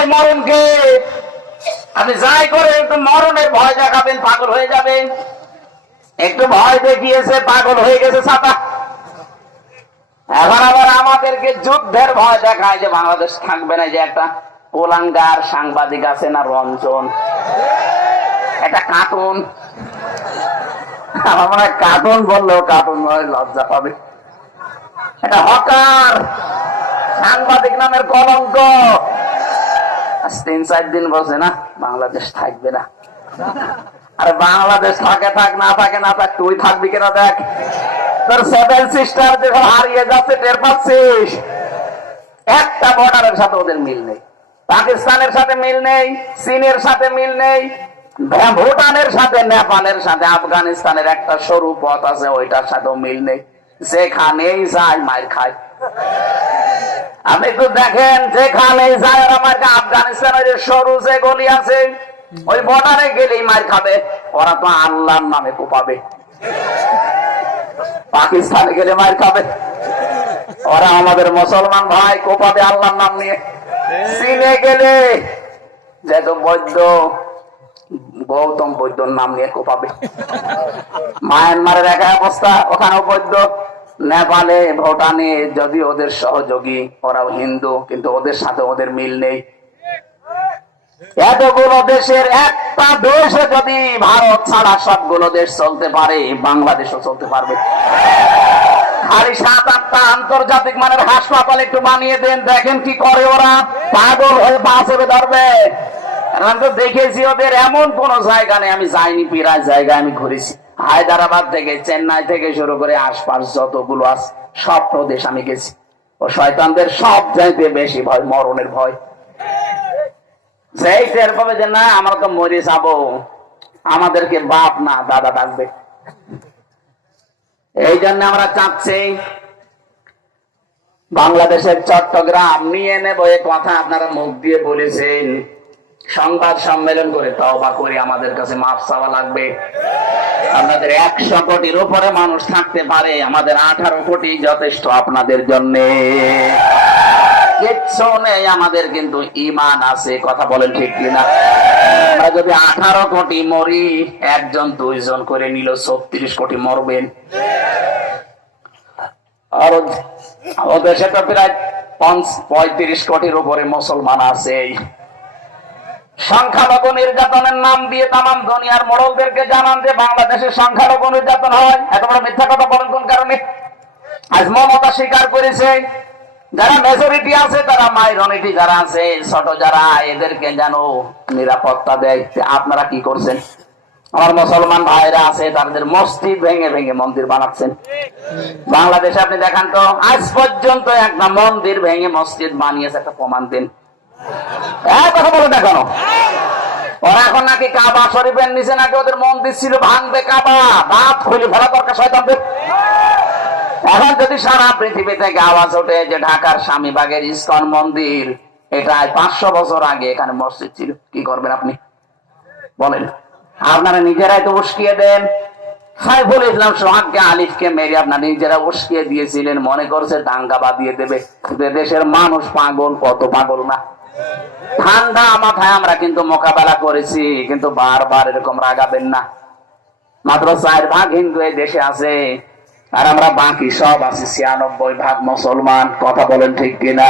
ভয় মরণকে আপনি যাই করে একটু মরণের ভয় দেখাবেন, পাগল হয়ে যাবেন। একটু ভয় দেখিয়েছে, পাগল হয়ে গেছে ছাতা। এখন আবার আমাদেরকে যুদ্ধের ভয় দেখায় যে বাংলাদেশ থাকবে না যে একটা কোলাঙ্গার সাংবাদিক আছে না, রঞ্জন। একটা কার্টুন। আমার মনে হয় কার্টুন বললেও কার্টুন লজ্জা পাবে। একটা হকার সাংবাদিক নামের কলঙ্ক। তিন চার দিন বসে না, বাংলাদেশ থাকবে না। আরে বাংলাদেশ থাকে থাক, না থাকে না থাক, তুই থাকবি কিনা দেখ? তোর সেভেন সিস্টার যখন হারিয়ে যাচ্ছে, টের পাচ্ছিস? একটা বর্ডারের সাথে ওদের মিল নেই। পাকিস্তানের সাথে মিল নেই, চীনের সাথে মিল নেই, ভুটানের সাথে, নেপালের সাথে, আফগানিস্তানের একটা সরু পথ আছে, ওইটার সাথেও মিল নেই। যেখানেই যায় মার খায়। আপনি একটু দেখেন যেখানে যায় ওরা মার খায় আফগানিস্তানের সরু যে গলি আছে, ওই বর্ডারে গেলেই মার খাবে। ওরা তো আল্লাহর নামে কোপাবে পাকিস্তানে গেলে মার খাবে। ওরা আমাদের মুসলমান ভাই কোপাবে আল্লাহর নাম নিয়ে। চীনে গেলে যেহেতু বৈদ্য, গৌতম বৈদ্যর নাম নিয়ে কোপাবে। মায়ানমারের একা অবস্থা, ওখানেও বৈদ্য। নেপালে, ভুটানে যদি ওদের সহযোগী, ওরাও হিন্দু, কিন্তু ওদের সাথে ওদের মিল নেই। এতগুলো দেশের একটা দেশে যদি ভারত ছাড়া সবগুলো দেশ চলতে পারে, বাংলাদেশও চলতে পারবে। খালি সাত, আটটা আন্তর্জাতিক মানের হাসপাতাল একটু বানিয়ে দেন, দেখেন কি করে ওরা। পাগল হয়ে বাঁচবে ধরবে। আমি তো দেখেছি ওদের এমন কোন জায়গা নেই, আমি যাইনি, প্রায় জায়গায় আমি ঘুরেছি। হায়দ্রাবাদ থেকে, চেন্নাই থেকে শুরু করে আশপাশ যতগুলো আছে সব প্রদেশ আমি গেছি। ও শয়তানদের সব চাইতে বেশি ভয়, মরণের ভয়। সেই টের পাবে যে, না, আমরা তো মরে যাব। আমাদেরকে বাপ না, দাদা ডাকবে। এই জন্য আমরা চাচ্ছি, বাংলাদেশের চট্টগ্রাম নিয়ে নেব। এ কথা আপনারা মুখ দিয়ে বলেছেন। সংবাদ সম্মেলন করে তবা করে আমাদের কাছে মাপ চাওয়া লাগবে। আপনাদের একশো কোটির উপরে মানুষ থাকতে পারে, আমাদের আঠারো কোটি যথেষ্ট আপনাদের জন্য। কিচ্ছু নেই, আমাদের কিন্তু ইমান আছে, কথা বলেন ঠিক কিনা? আমরা যদি আঠারো কোটি মরি, একজন, দুইজন করে নিল, ছত্রিশ কোটি মরবেন। আর দেশে তো প্রায় পঁয়ত্রিশ কোটির উপরে মুসলমান আছে সংখ্যালঘু নির্যাতনের নাম দিয়ে তামাম দুনিয়ার মোড়লদেরকে জানান যে বাংলাদেশে সংখ্যালঘু নির্যাতন হয়। এত বড় মিথ্যা কথা বলেন কোন কারণে? আজ মমতা স্বীকার করেছে, যারা মেজরিটি আছে, তারা মাইনরিটি যারা আছে, ছোট যারা, এদেরকে যেন নিরাপত্তা দেয়। আপনারা কি করছেন? আমার মুসলমান ভাইরা আছে, তাদের মসজিদ ভেঙে ভেঙে মন্দির বানাচ্ছেন। বাংলাদেশে আপনি দেখান তো, আজ পর্যন্ত একটা মন্দির ভেঙে মসজিদ বানিয়েছে, একটা প্রমাণ দিন। কথা বলে দেখানো ওরা এখন নাকি কাবা শরীফের নিচে নাকি ওদের ভাঙবে কাবা। দাঁত দরকার শয়তানদের। এখন যদি সারা পৃথিবী থেকে আওয়াজ ওঠে যে ঢাকার স্বামীবাগের ইস্কন মন্দির এটা পাঁচশো বছর আগে এখানে মসজিদ ছিল। কি করবেন আপনি? বলেন। আপনারা নিজেরাই তো উস্কিয়ে দেন। সাইফুল ইসলাম সোহাগকে, আলিফকে মেরে আপনারা নিজেরা উস্কিয়ে দিয়েছিলেন। মনে করছে দাঙ্গা বাঁধিয়ে দেবে। দেশের মানুষ পাগল, কত পাগল না? ঠান্ডা মাথায় আমরা কিন্তু মোকাবেলা করেছি, কিন্তু বারবার এরকম রাগাবেন না। মাত্র চার ভাগ হিন্দু এই দেশে আছে, আর আমরা বাকি সব আছি ছিয়ানব্বই ভাগ মুসলমান। কথা বলেন ঠিক কিনা?